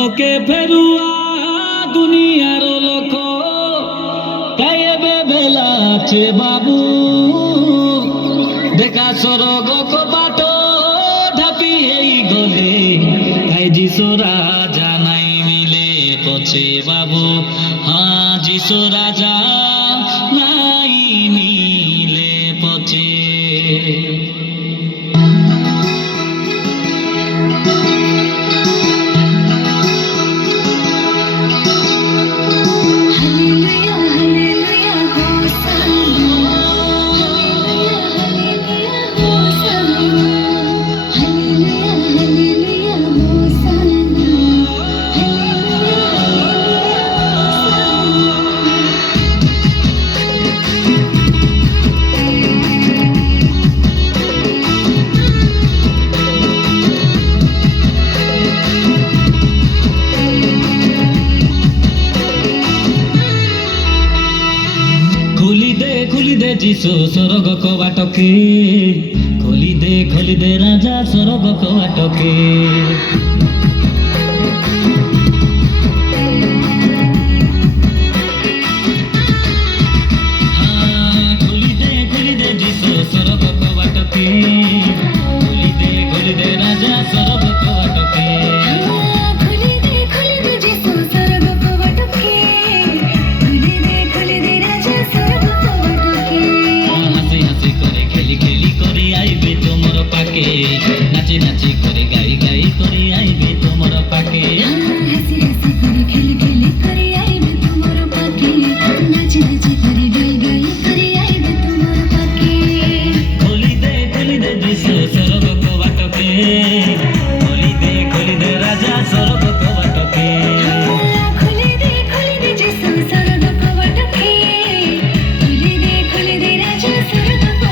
নরকে ফেরুয়া দুনিয়ার লোক কায়েবে বেলা আছে বাবু দেখা সরগ কপাট ঢাপি এই গলে তাই যিশোরা জানাই মিলে পছে বাবু হ্যাঁ যিশো রাজা নাই মিলে পছে খুলি দে যিশু স্বর্গ কবাটকে খোলি দে রাজা স্বর্গ কবাটকে খুলি দে যিশু স্বর্গ কবাটকে খোলি দে রাজা স্বর্গ কবাটকে নাচি নাচি করে গাই গাই করে আইবে তোমার পাকে হাসি হাসি করে খেলি খেলি করে আইবে তোমার পাকে নাচি নাচি করে গাই গাই করে আইবে তোমার পাকে খোলি দে যিশু স্বর্গ কবাটকে খোলি দে রাজা স্বর্গ কবাটকে খুলি দে যিশু স্বর্গ কবাটকে খুলি দে রাজা স্বর্গ কবাটকে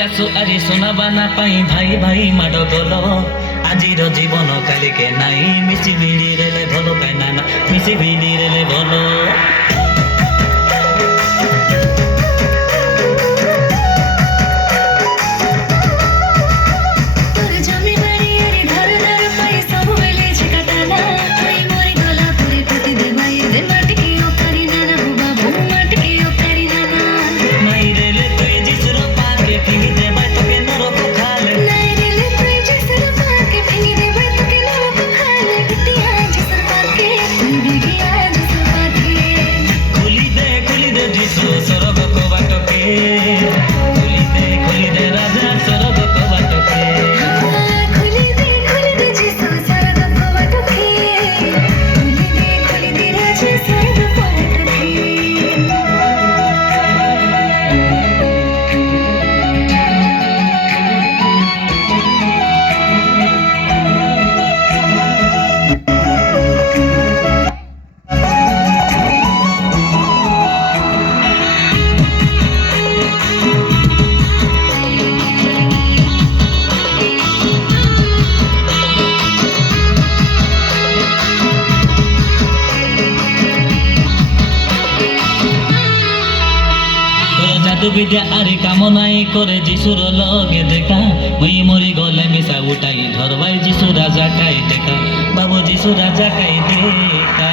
কাছো আরে সোনা বানা পাই ভাই ভাই মাড গল আজির জীবন কালিকে নাই মিশি ভিড়ি রেলে ভালো পাই না মিশি ভিড়ি রেলে ভালো বিদ্যা আরে কামনাই করে যিশুর লগে দেখা ওই মরি গলে মিশা উঠাই ধরবাই যিশু রাজা কাই দেখা বাবু যিশু রাজা কাই দেখা